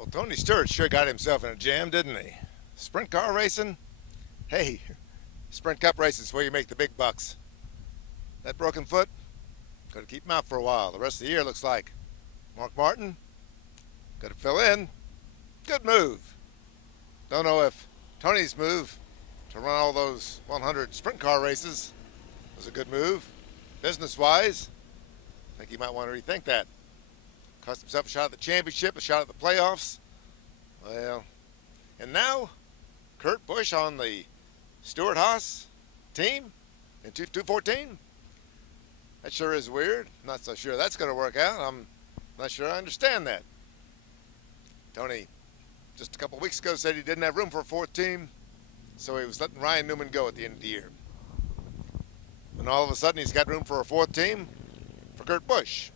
Well, Tony Stewart sure got himself in a jam, didn't he? Sprint car racing? Hey, Sprint Cup racing is where you make the big bucks. That broken foot, got to keep him out for a while. The rest of the year looks like Mark Martin, got to fill in. Good move. Don't know if Tony's move to run all those 100 sprint car races was a good move. Business-wise, I think he might want to rethink that. Cost himself a shot at the championship, a shot at the playoffs. Well, and now Kurt Busch on the Stewart-Haas team in 214. That sure is weird. I'm not so sure that's going to work out. I'm not sure I understand that. Tony, just a couple weeks ago, said he didn't have room for a fourth team, so he was letting Ryan Newman go at the end of the year. And all of a sudden, he's got room for a fourth team for Kurt Busch.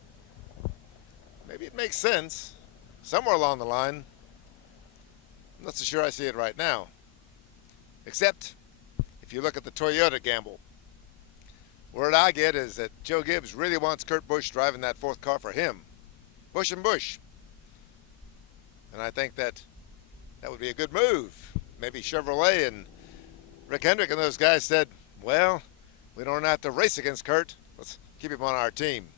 Maybe it makes sense somewhere along the line. I'm not so sure I see it right now. Except if you look at the Toyota gamble. Word I get is that Joe Gibbs really wants Kurt Busch driving that fourth car for him. Busch and Busch. And I think that would be a good move. Maybe Chevrolet and Rick Hendrick and those guys said, well, we don't have to race against Kurt. Let's keep him on our team.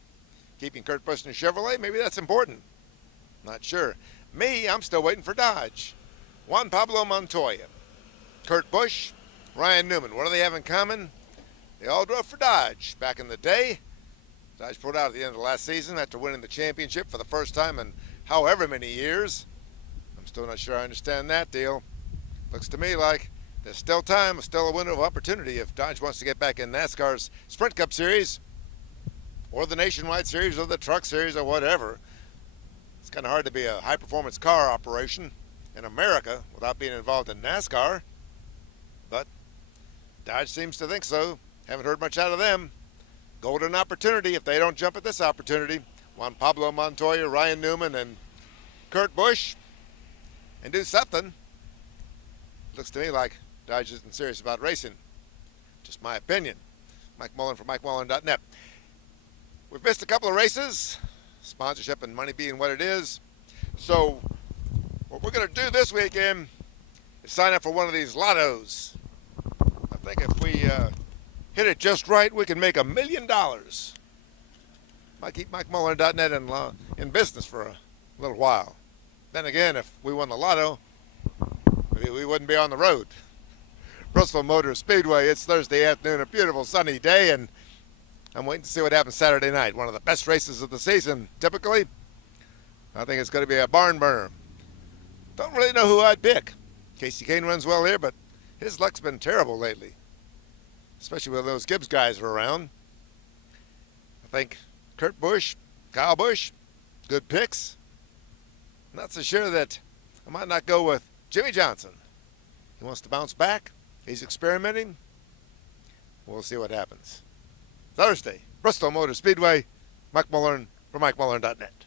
Keeping Kurt Busch in Chevrolet, maybe that's important. Not sure. Me, I'm still waiting for Dodge. Juan Pablo Montoya, Kurt Busch, Ryan Newman. What do they have in common? They all drove for Dodge back in the day. Dodge pulled out at the end of the last season after winning the championship for the first time in however many years. I'm still not sure I understand that deal. Looks to me like there's still time, still a window of opportunity if Dodge wants to get back in NASCAR's Sprint Cup Series or the Nationwide Series or the Truck Series or whatever. It's kind of hard to be a high-performance car operation in America without being involved in NASCAR, but Dodge seems to think so. Haven't heard much out of them. Golden opportunity if they don't jump at this opportunity. Juan Pablo Montoya, Ryan Newman, and Kurt Busch, and do something. Looks to me like Dodge isn't serious about racing. Just my opinion. Mike Mullen from MikeMullen.net. We've missed a couple of races, sponsorship and money being what it is. So what we're going to do this weekend is sign up for one of these lottos. I think if we hit it just right, we can make $1 million. Might keep MikeMullen.net in business for a little while. Then again, if we won the lotto, maybe we wouldn't be on the road. Bristol Motor Speedway, it's Thursday afternoon, a beautiful sunny day, and I'm waiting to see what happens Saturday night. One of the best races of the season, typically. I think it's going to be a barn burner. Don't really know who I'd pick. Casey Kane runs well here, but his luck's been terrible lately, especially when those Gibbs guys are around. I think Kurt Busch, Kyle Busch, good picks. Not so sure that I might not go with Jimmie Johnson. He wants to bounce back. He's experimenting. We'll see what happens. Thursday, Bristol Motor Speedway. Mike Mullen for MikeMullen.net.